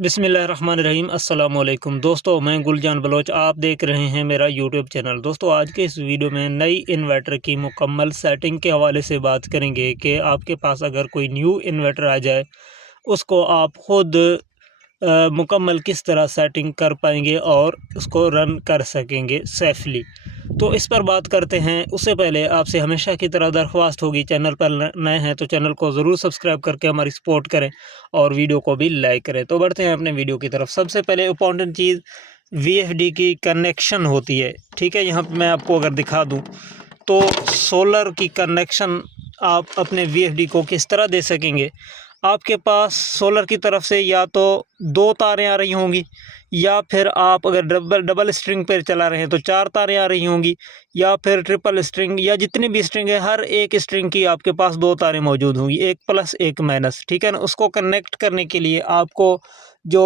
बिस्मिल्लाहिर्रहमानिर्रहीम अस्सलाम वालेकुम दोस्तों, मैं गुलजान बलोच। आप देख रहे हैं मेरा यूट्यूब चैनल। दोस्तों, आज के इस वीडियो में नई इन्वर्टर की मुकम्मल सेटिंग के हवाले से बात करेंगे कि आपके पास अगर कोई न्यू इन्वर्टर आ जाए, उसको आप ख़ुद मुकम्मल किस तरह सेटिंग कर पाएंगे और उसको रन कर सकेंगे सेफली। तो इस पर बात करते हैं। उससे पहले आपसे हमेशा की तरह दरख्वास्त होगी, चैनल पर नए हैं तो चैनल को ज़रूर सब्सक्राइब करके हमारी सपोर्ट करें और वीडियो को भी लाइक करें। तो बढ़ते हैं अपने वीडियो की तरफ। सबसे पहले इम्पॉर्टेंट चीज़ वीएफडी की कनेक्शन होती है। ठीक है, यहाँ मैं आपको अगर दिखा दूँ तो सोलर की कनेक्शन आप अपने वीएफडी को किस तरह दे सकेंगे। आपके पास सोलर की तरफ से या तो 2 तारें आ रही होंगी, या फिर आप अगर डबल स्ट्रिंग पर चला रहे हैं तो 4 तारें आ रही होंगी, या फिर ट्रिपल स्ट्रिंग, या जितनी भी स्ट्रिंग है हर एक स्ट्रिंग की आपके पास 2 तारें मौजूद होंगी, एक प्लस एक माइनस। ठीक है ना। उसको कनेक्ट करने के लिए आपको जो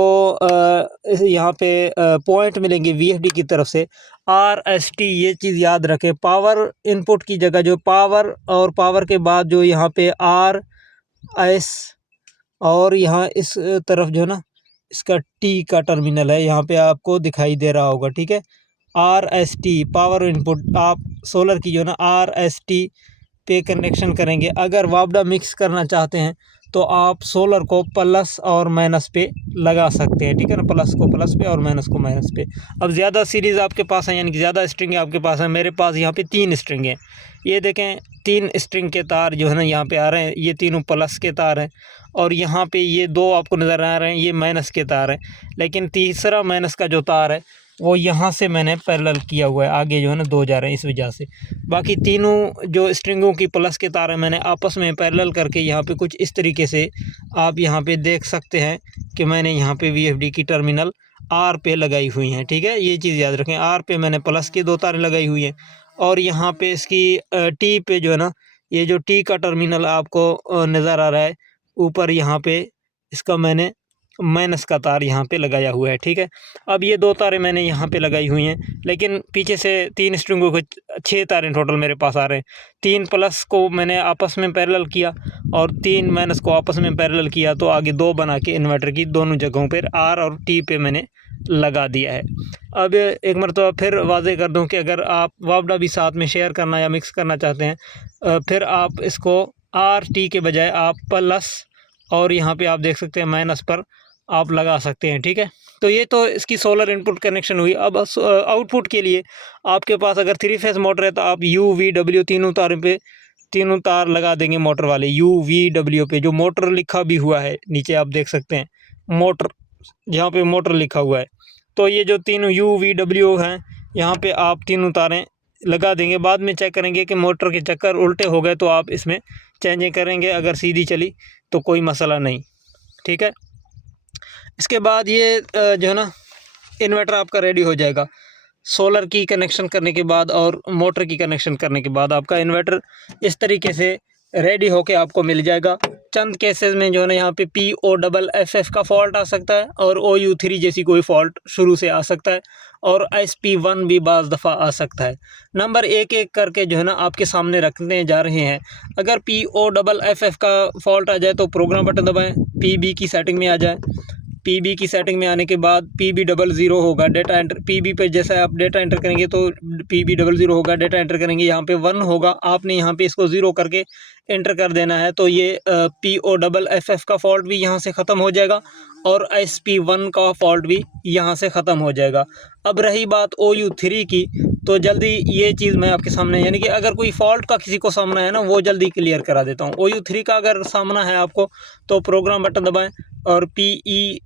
यहाँ पे पॉइंट मिलेंगे वीएफडी की तरफ से, RST, ये चीज़ याद रखें। पावर इनपुट की जगह जो पावर और पावर के बाद जो यहाँ पे RS और यहाँ इस तरफ जो है ना इसका T का टर्मिनल है, यहाँ पे आपको दिखाई दे रहा होगा। ठीक है, RST पावर इनपुट आप सोलर की जो है ना RST पे कनेक्शन करेंगे। अगर वापडा मिक्स करना चाहते हैं तो आप सोलर को प्लस और माइनस पे लगा सकते हैं। ठीक है ना, प्लस को प्लस पे और माइनस को माइनस पे। अब ज़्यादा सीरीज़ आपके पास है, यानी कि ज़्यादा स्ट्रिंग आपके पास है। मेरे पास यहाँ पे 3 स्ट्रिंग हैं। ये देखें, 3 स्ट्रिंग के तार जो है ना यहाँ पे आ रहे हैं, ये तीनों प्लस के तार हैं, और यहाँ पे ये 2 आपको नज़र आ रहे हैं, ये माइनस के तार हैं। लेकिन तीसरा माइनस का जो तार है वो यहाँ से मैंने पैरेलल किया हुआ है, आगे जो है ना 2 जा रहे हैं, इस वजह से। बाकी तीनों जो स्ट्रिंगों की प्लस के तार हैं मैंने आपस में पैरेलल करके यहाँ पे कुछ इस तरीके से आप यहाँ पे देख सकते हैं कि मैंने यहाँ पे वीएफडी की टर्मिनल R पे लगाई हुई हैं। ठीक है, ये चीज़ याद रखें, R पे मैंने प्लस की 2 तारें लगाई हुई हैं, और यहाँ पे इसकी T पे जो है ना, ये जो T का टर्मिनल आपको नज़र आ रहा है ऊपर, यहाँ पे इसका मैंने माइनस का तार यहाँ पे लगाया हुआ है। ठीक है, अब ये 2 तारें मैंने यहाँ पे लगाई हुई हैं, लेकिन पीछे से 3 स्ट्रिंगों को 6 तारें टोटल मेरे पास आ रहे हैं। 3 प्लस को मैंने आपस में पैरेलल किया और 3 माइनस को आपस में पैरेलल किया, तो आगे 2 बना के इन्वर्टर की दोनों जगहों पर R और T पे मैंने लगा दिया है। अब एक मरतबा फिर वाज़ेह कर दूँ कि अगर आप वापडा भी साथ में शेयर करना या मिक्स करना चाहते हैं, फिर आप इसको RT के बजाय आप प्लस और यहाँ पे आप देख सकते हैं माइनस पर आप लगा सकते हैं। ठीक है, तो ये तो इसकी सोलर इनपुट कनेक्शन हुई। अब आउटपुट के लिए आपके पास अगर 3 फेज़ मोटर है तो आप UVW तीनों तार लगा देंगे मोटर वाले। UVW पे जो मोटर लिखा भी हुआ है नीचे आप देख सकते हैं, मोटर, यहाँ पे मोटर लिखा हुआ है, तो ये जो तीनों UVW हैं यहाँ पे आप तीनों तारें लगा देंगे। बाद में चेक करेंगे कि मोटर के चक्कर उल्टे हो गए तो आप इसमें चेंजिंग करेंगे, अगर सीधी चली तो कोई मसला नहीं। ठीक है, इसके बाद ये जो है ना इन्वर्टर आपका रेडी हो जाएगा। सोलर की कनेक्शन करने के बाद और मोटर की कनेक्शन करने के बाद आपका इन्वर्टर इस तरीके से रेडी होके आपको मिल जाएगा। चंद केसेस में जो है ना यहाँ पे POFF का फॉल्ट आ सकता है, और OU3 जैसी कोई फॉल्ट शुरू से आ सकता है, और SP1 भी बाज़ दफ़ा आ सकता है। नंबर एक एक करके जो है ना आपके सामने रखने जा रहे हैं। अगर POFF का फॉल्ट आ जाए तो प्रोग्राम बटन दबाएं, PB की सेटिंग में आ जाए। PB की सेटिंग में आने के बाद PB00 होगा, डेटा एंटर PB पे जैसा आप डेटा एंटर करेंगे तो PB00 होगा, डेटा एंटर करेंगे, यहाँ पे 1 होगा, आपने यहाँ पे इसको 0 करके एंटर कर देना है। तो ये POFF का फॉल्ट भी यहाँ से ख़त्म हो जाएगा, और SP1 का फॉल्ट भी यहाँ से ख़त्म हो जाएगा। अब रही बात OU3 की, तो जल्दी ये चीज़ मैं आपके सामने, यानी कि अगर कोई फॉल्ट का किसी को सामना है ना, वो जल्दी क्लियर करा देता हूँ। OU3 का अगर सामना है आपको तो प्रोग्राम बटन दबाएं और PE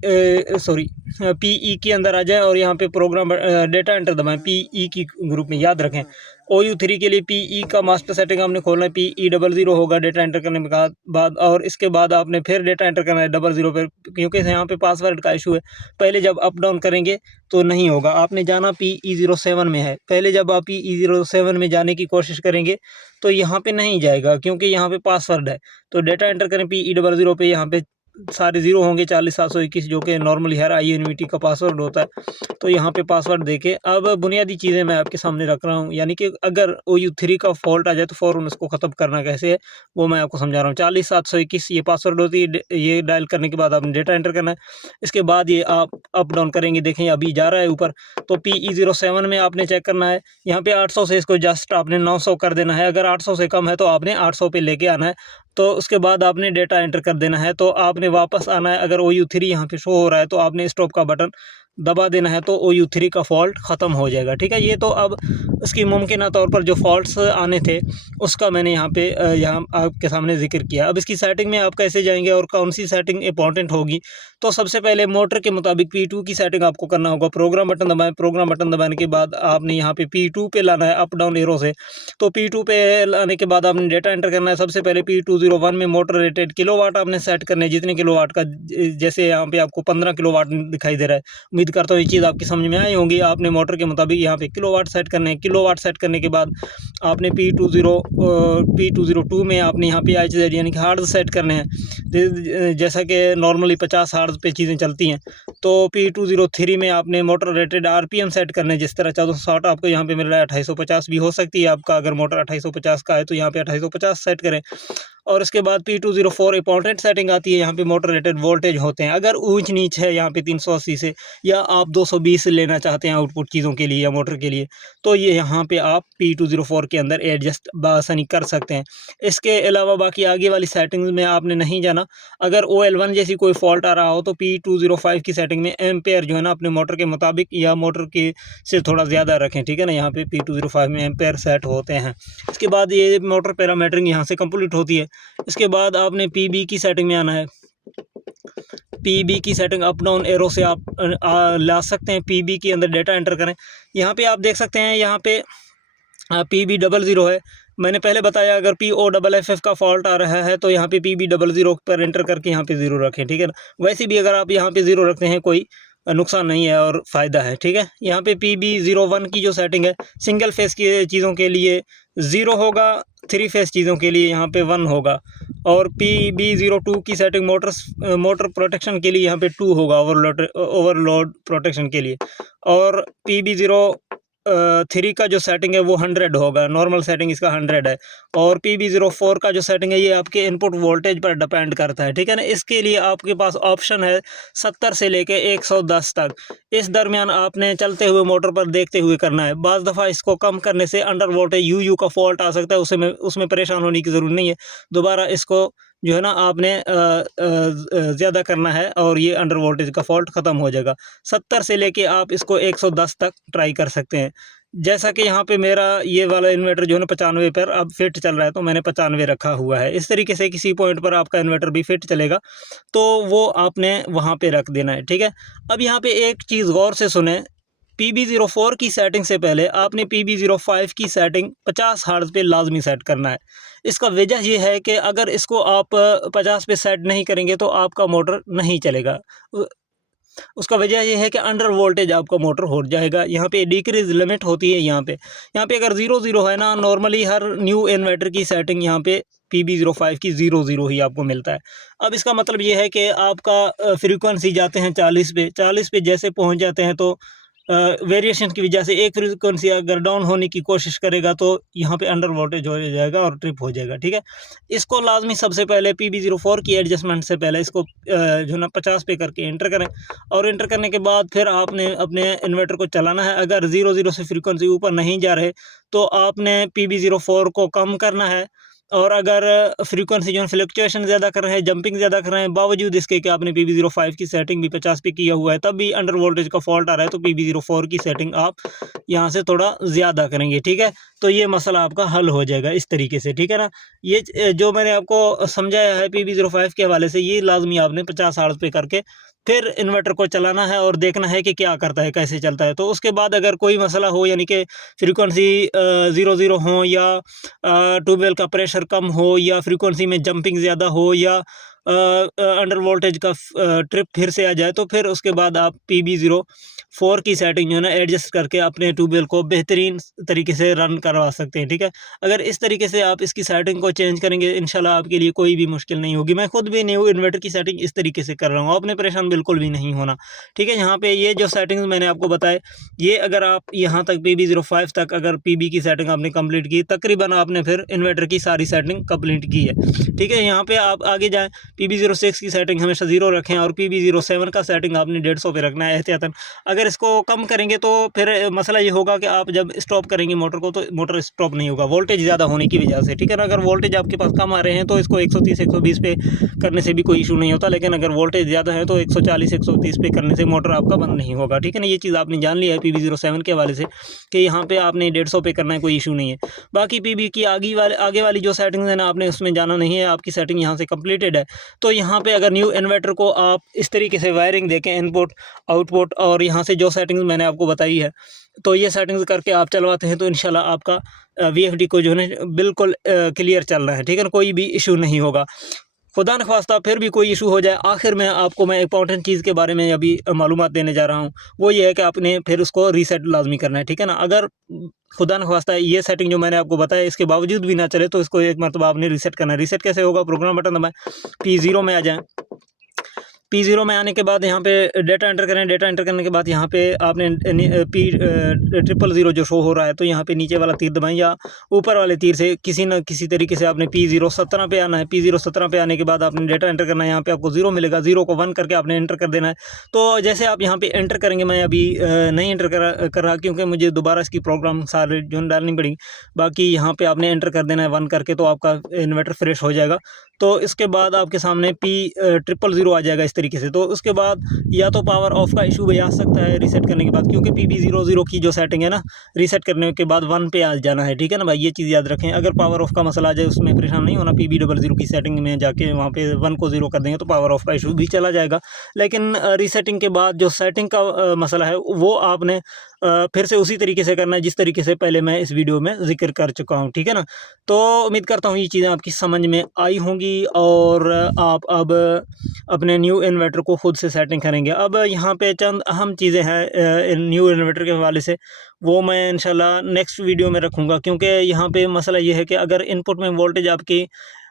के अंदर आ जाए, और यहाँ पे प्रोग्राम डेटा एंटर दबाएं PE की ग्रुप में। याद रखें, OU3 के लिए PE का मास्टर सेटिंग आपने खोलना है, PE00 होगा डेटा एंटर करने के बाद, और इसके बाद आपने फिर डेटा एंटर करना है 00 पर, क्योंकि यहाँ पे पासवर्ड का इशू है। पहले जब अप डाउन करेंगे तो नहीं होगा, आपने जाना PE07 में है। पहले जब आप PE07 में जाने की कोशिश करेंगे तो यहाँ पे नहीं जाएगा, क्योंकि यहाँ पे पासवर्ड है। तो डेटा एंटर करें PE00 पे, यहाँ पे सारे ज़ीरो होंगे 40721 जो कि नॉर्मली हर INVT का पासवर्ड होता है। तो यहाँ पे पासवर्ड देके अब बुनियादी चीज़ें मैं आपके सामने रख रहा हूँ, यानी कि अगर OU3 का फॉल्ट आ जाए तो फ़ौरन उसको ख़त्म करना कैसे है वो मैं आपको समझा रहा हूँ। 40721 ये पासवर्ड होती है, ये डायल करने के बाद आपने डेटा एंटर करना है। इसके बाद ये आप अप डाउन करेंगे, देखें अभी जा रहा है ऊपर, तो PE07 में आपने चेक करना है। यहाँ पे 800 से इसको जस्ट आपने 900 कर देना है। अगर 800 से कम है तो आपने 800 पे लेके आना है। तो उसके बाद आपने डेटा एंटर कर देना है, तो आपने वापस आना है। अगर OU3 यहाँ पे शो हो रहा है तो आपने स्टॉप का बटन दबा देना है, तो OU3 का फॉल्ट ख़त्म हो जाएगा। ठीक है, ये तो अब इसकी मुमकिन तौर पर जो फॉल्ट्स आने थे उसका मैंने यहाँ आपके सामने ज़िक्र किया। अब इसकी सेटिंग में आप कैसे जाएंगे और कौन सी सेटिंग इंपॉर्टेंट होगी, तो सबसे पहले मोटर के मुताबिक P2 की सेटिंग आपको करना होगा। प्रोग्राम बटन दबाएं, प्रोग्राम बटन दबाने के बाद आपने यहाँ पे P2 पे लाना है अप डाउन एरो से। तो P2 पे लाने के बाद आपने डेटा एंटर करना है। सबसे पहले P201 में मोटर रेटेड किलोवाट आपने सेट करना है, जितने किलोवाट का, जैसे यहाँ पे आपको 15 किलोवाट दिखाई दे रहा है। उम्मीद करता हूँ ये चीज़ आपकी समझ में आई होगी। आपने मोटर के मुताबिक यहाँ पे किलोवाट सेट करने हैं। किलोवाट सेट करने के बाद आपने P202 में आपने यहाँ पे IHZ यानी कि हार्ज सेट करने हैं, जैसा कि नॉर्मली 50 हार्ज पे चीज़ें चलती हैं। तो P203 में आपने मोटर रेटेड RPM सेट करने हैं, जिस तरह 1460 आपको यहाँ पे मिल रहा है, 2850 भी हो सकती है आपका। अगर मोटर 2850 का है तो यहाँ पे 2850 सेट करें। और उसके बाद P204 इंपॉर्टेंट सेटिंग आती है। यहाँ पे मोटर रेटेड वोल्टेज होते हैं, अगर ऊंच नीच है यहाँ पे 380 से, या आप 220 लेना चाहते हैं आउटपुट चीज़ों के लिए या मोटर के लिए, तो ये यहाँ पे आप P204 के अंदर एडजस्ट बआसानी कर सकते हैं। इसके अलावा बाकी आगे वाली सेटिंग्स में आपने नहीं जाना। अगर OL1 जैसी कोई फॉल्ट आ रहा हो तो P205 की सेटिंग में एम्पेयर जो है ना अपने मोटर के मुताबिक या मोटर के से थोड़ा ज़्यादा रखें। ठीक है ना, यहाँ पे P205 में एम्पेयर सेट होते हैं। इसके बाद ये मोटर पैरामीटरिंग यहाँ से कंप्लीट होती है। इसके बाद आपने PB की सेटिंग में आना है। PB की सेटिंग अप डाउन एरो से आप ला सकते हैं। PB के अंदर डेटा एंटर करें। यहाँ पे आप देख सकते हैं, यहाँ पे PB00 है। मैंने पहले बताया अगर POFF का फॉल्ट आ रहा है तो यहाँ पे PB00 पर एंटर करके यहाँ पे 0 रखें। ठीक है ना, वैसे भी अगर आप यहाँ पे 0 रखते हैं कोई नुकसान नहीं है और फ़ायदा है। ठीक है, यहाँ पे PB01 की जो सेटिंग है, सिंगल फेस की चीज़ों के लिए 0 होगा, 3 फेस चीज़ों के लिए यहाँ पे 1 होगा। और PB02 की सेटिंग मोटर प्रोटेक्शन के लिए यहाँ पे 2 होगा, ओवरलोड प्रोटेक्शन के लिए। और PB03 का जो सेटिंग है वो 100 होगा, नॉर्मल सेटिंग इसका 100 है। और PB04 का जो सेटिंग है ये आपके इनपुट वोल्टेज पर डिपेंड करता है। ठीक है ना, इसके लिए आपके पास ऑप्शन है 70 से लेके 110 तक। इस दरमियान आपने चलते हुए मोटर पर देखते हुए करना है। बाज़ दफ़ा इसको कम करने से अंडर वोल्टेज UU का फॉल्ट आ सकता है, उसमें परेशान होने की ज़रूरत नहीं है। दोबारा इसको जो है ना आपने ज़्यादा करना है और ये अंडर वोल्टेज का फॉल्ट ख़त्म हो जाएगा। 70 से लेके आप इसको 110 तक ट्राई कर सकते हैं। जैसा कि यहाँ पे मेरा ये वाला इन्वर्टर जो है ना 95 पर अब फिट चल रहा है, तो मैंने 95 रखा हुआ है। इस तरीके से किसी पॉइंट पर आपका इन्वर्टर भी फिट चलेगा तो वो आपने वहाँ पे रख देना है। ठीक है, अब यहाँ पे एक चीज़ गौर से सुने, PB04 की सेटिंग से पहले आपने PB05 की सेटिंग 50 हर्ट्ज़ पे लाजमी सेट करना है। इसका वजह ये है कि अगर इसको आप 50 पे सेट नहीं करेंगे तो आपका मोटर नहीं चलेगा। उसका वजह ये है कि अंडर वोल्टेज आपका मोटर हो जाएगा। यहाँ पे डिक्रीज लिमिट होती है। यहाँ पे अगर 0 है ना, नॉर्मली हर न्यू इन्वर्टर की सेटिंग यहाँ पे PB05 की 0 ही आपको मिलता है। अब इसका मतलब ये है कि आपका फ्रीक्वेंसी जाते हैं 40 पे जैसे पहुँच जाते हैं तो वेरिएशन की वजह से एक फ्रीक्वेंसी अगर डाउन होने की कोशिश करेगा तो यहाँ पे अंडर वोल्टेज हो जाएगा और ट्रिप हो जाएगा। ठीक है, इसको लाजमी सबसे पहले PB04 की एडजस्टमेंट से पहले इसको जो ना 50 पे करके एंटर करें, और एंटर करने के बाद फिर आपने अपने इन्वर्टर को चलाना है। अगर 0 से फ्रीक्वेंसी ऊपर नहीं जा रहे तो आपने PB04 को कम करना है। और अगर फ्रीक्वेंसी जो है फ्लक्चुएशन ज़्यादा कर रहे हैं, जंपिंग ज़्यादा कर रहे हैं, बावजूद इसके कि आपने PB05 की सेटिंग भी 50 पे किया हुआ है, तब भी अंडर वोल्टेज का फॉल्ट आ रहा है, तो PB04 की सेटिंग आप यहाँ से थोड़ा ज़्यादा करेंगे। ठीक है, तो ये मसला आपका हल हो जाएगा इस तरीके से। ठीक है ना, ये जो मैंने आपको समझाया है PB05 के हवाले से, ये लाजमी आपने 50 हर्ट्ज़ पे करके फिर इन्वर्टर को चलाना है और देखना है कि क्या करता है, कैसे चलता है। तो उसके बाद अगर कोई मसला हो, यानी कि फ्रीक्वेंसी 0 हो, या ट्यूबवेल का प्रेशर कम हो, या फ्रीक्वेंसी में जंपिंग ज़्यादा हो, या अंडर वोल्टेज का ट्रिप फिर से आ जाए, तो फिर उसके बाद आप PB04 की सेटिंग जो है ना एडजस्ट करके अपने ट्यूबवेल को बेहतरीन तरीके से रन करवा सकते हैं, ठीक है। अगर इस तरीके से आप इसकी सेटिंग को चेंज करेंगे, इंशाल्लाह आपके लिए कोई भी मुश्किल नहीं होगी। मैं खुद भी न्यू इन्वर्टर की सेटिंग इस तरीके से कर रहा हूँ, आपने परेशान बिल्कुल भी नहीं होना, ठीक है। यहाँ पे ये जो सेटिंग्स मैंने आपको बताए, ये अगर आप यहाँ तक PB05 तक अगर PB की सेटिंग आपने कंप्लीट की, तकरीबन आपने फिर इन्वर्टर की सारी सेटिंग कंप्लीट की है, ठीक है। यहाँ पे आप आगे जाएँ, PB06 की सेटिंग हमेशा 0 रखें और PB07 का सेटिंग आपने 150 पे रखना है एहतियातन। अगर इसको कम करेंगे तो फिर मसला ये होगा कि आप जब स्टॉप करेंगे मोटर को, तो मोटर स्टॉप नहीं होगा वोल्टेज ज़्यादा होने की वजह से, ठीक है ना। अगर वोल्टेज आपके पास कम आ रहे हैं तो इसको 130-120 पे करने से भी कोई इशू नहीं होता, लेकिन अगर वोल्टेज ज़्यादा है तो 140-130 पे करने से मोटर आपका बंद नहीं होगा, ठीक है ना। ये चीज़ आपने जान लिया है PB07 के हवाले से कि यहाँ पे आपने 150 पे करना है, कोई इशू नहीं है। बाकी PB की आगे वाली जो सेटिंग्स है ना, आपने उसमें जाना नहीं है, आपकी सेटिंग यहाँ से कंप्लीटेड है। तो यहाँ पे अगर न्यू इन्वर्टर को आप इस तरीके से वायरिंग देखें, इनपुट आउटपुट, और यहाँ से जो सेटिंग्स मैंने आपको बताई है, तो ये सेटिंग्स करके आप चलवाते हैं तो इंशाल्लाह आपका VFD को जो है बिल्कुल क्लियर चल रहा है, ठीक है ना, कोई भी इशू नहीं होगा। खुदा न ख्वास्ता फिर भी कोई इशू हो जाए, आखिर में आपको मैं इंपॉर्टेंट चीज़ के बारे में अभी मालूमात देने जा रहा हूँ, वो ये है कि आपने फिर उसको रीसेट लाजमी करना है, ठीक है ना। अगर खुदा न ख्वास्ता ये सेटिंग जो मैंने आपको बताया इसके बावजूद भी ना चले, तो इसको एक मरतबा आपने रीसेट करना है। रीसेट कैसे होगा? प्रोग्राम बटन दबाएं, P0 में आ जाएँ। P0 में आने के बाद यहाँ पे डेटा एंटर करें। डेटा एंटर करने के बाद यहाँ पे आपने P000 जो शो हो रहा है, तो यहाँ पे नीचे वाला तीर दबाएं या ऊपर वाले तीर से किसी न किसी तरीके से आपने P017 पे आना है। P017 पे आने के बाद आपने डेटा एंटर करना है, यहाँ पे आपको 0 मिलेगा, 0 को 1 करके आपने एंटर कर देना है। तो जैसे आप यहाँ पे एंटर करेंगे, मैं अभी नहीं एंटर कर रहा क्योंकि मुझे दोबारा इसकी प्रोग्राम सारे जो डालनी पड़ेगी। बाकी यहाँ पे आपने एंटर कर देना है 1 करके, तो आपका इन्वर्टर फ्रेश हो जाएगा। तो इसके बाद आपके सामने P000 आ जाएगा इस तरीके से। तो उसके बाद या तो पावर ऑफ का इशू भी आ सकता है रीसेट करने के बाद, क्योंकि PB00 की जो सेटिंग है ना, रीसेट करने के बाद 1 पे आ जाना है, ठीक है ना भाई, ये चीज़ याद रखें। अगर पावर ऑफ का मसला आ जाए उसमें परेशान नहीं होना, PB00 की सेटिंग में जाके वहाँ पे 1 को 0 कर देंगे तो पावर ऑफ का इशू भी चला जाएगा। लेकिन रीसेटिंग के बाद जो सेटिंग का मसला है वो आपने फिर से उसी तरीके से करना है जिस तरीके से पहले मैं इस वीडियो में जिक्र कर चुका हूँ, ठीक है ना। तो उम्मीद करता हूँ ये चीज़ें आपकी समझ में आई होंगी और आप अब अपने न्यू इन्वर्टर को खुद से सेटिंग करेंगे। अब यहाँ पे चंद अहम चीज़ें हैं न्यू इन्वर्टर के हवाले से, वो मैं इंशाल्लाह नेक्स्ट वीडियो में रखूँगा, क्योंकि यहाँ पे मसला ये है कि अगर इनपुट में वोल्टेज आपकी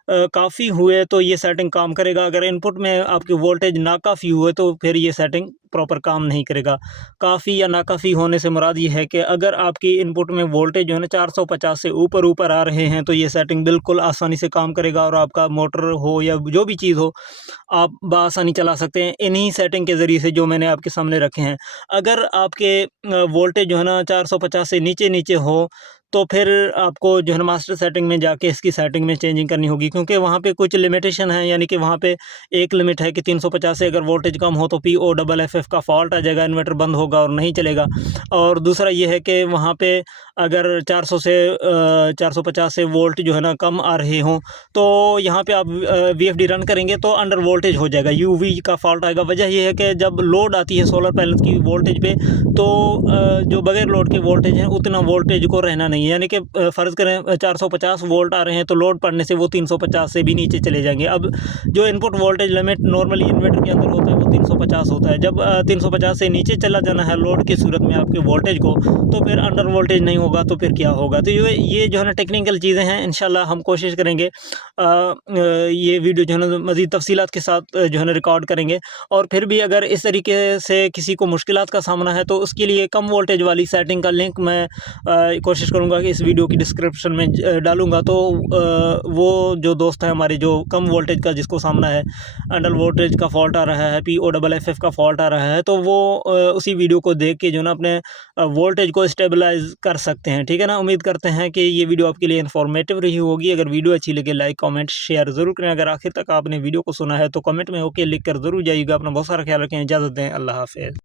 काफ़ी हुए तो ये सेटिंग काम करेगा, अगर इनपुट में आपकी वोल्टेज नाकाफ़ी हुए तो फिर ये सेटिंग प्रॉपर काम नहीं करेगा। काफ़ी या नाकाफ़ी होने से मुराद ये है कि अगर आपकी इनपुट में वोल्टेज जो है ना 450 से ऊपर आ रहे हैं, तो ये सेटिंग बिल्कुल आसानी से काम करेगा और आपका मोटर हो या जो भी चीज़ हो, आप बआसानी चला सकते हैं इन्हीं सेटिंग के ज़रिए से जो मैंने आपके सामने रखे हैं। अगर आपके वोल्टेज जो है ना 450 से नीचे हो, तो फिर आपको जो है ना मास्टर सेटिंग में जाके इसकी सेटिंग में चेंजिंग करनी होगी, क्योंकि वहाँ पे कुछ लिमिटेशन है, यानी कि वहाँ पे एक लिमिट है कि 350 से अगर वोल्टेज कम हो तो POFF का फॉल्ट आ जाएगा, इन्वर्टर बंद होगा और नहीं चलेगा। और दूसरा ये है कि वहाँ पे अगर 400 से 450 से वोल्ट जो है ना कम आ रहे हों, तो यहाँ पे आप VFD रन करेंगे तो अंडर वोल्टेज हो जाएगा, UV का फॉल्ट आएगा। वजह ये है कि जब लोड आती है सोलर पैनल की वोल्टेज पे, तो जो बगैर लोड के वोल्टेज हैं उतना वोल्टेज को रहना नहीं है, यानी कि फ़र्ज़ करें 450 वोल्ट आ रहे हैं तो लोड पड़ने से वो 350 से भी नीचे चले जाएंगे। अब जो input voltage limit normally inverter के अंदर होता है वो 350 होता है। जब 350 से नीचे चला जाना है लोड की सूरत में आपके वोल्टेज को, तो फिर अंडर वोल्टेज नहीं होगा, तो फिर क्या होगा। तो ये जो है ना टेक्निकल चीज़ें हैं, इंशाल्लाह हम कोशिश करेंगे ये वीडियो जो है ना मज़ीद तफसीलात के साथ जो है ना रिकॉर्ड करेंगे। और फिर भी अगर इस तरीके से किसी को मुश्किलात का सामना है तो उसके लिए कम वोल्टेज वाली सेटिंग का लिंक मैं कोशिश करूँगा कि इस वीडियो की डिस्क्रिप्शन में डालूँगा। तो वो जो दोस्त हैं हमारे जो कम वोल्टेज का जिसको सामना है, अंडर वोल्टेज का फॉल्ट आ रहा है, POFF का फॉल्ट आ रहा है, तो वो उसी वीडियो को देख के जो ना अपने वोल्टेज को स्टेबलाइज कर सकते हैं, ठीक है ना। उम्मीद करते हैं कि ये वीडियो आपके लिए इन्फॉर्मेटिव रही होगी। अगर वीडियो अच्छी लगे लाइक कमेंट शेयर ज़रूर करें। अगर आखिर तक आपने वीडियो को सुना है तो कमेंट में ओके लिख कर ज़रूर जाइएगा। अपना बहुत सारा ख्याल रखें, इजाज़त दें, अल्लाह हाफ़िज़।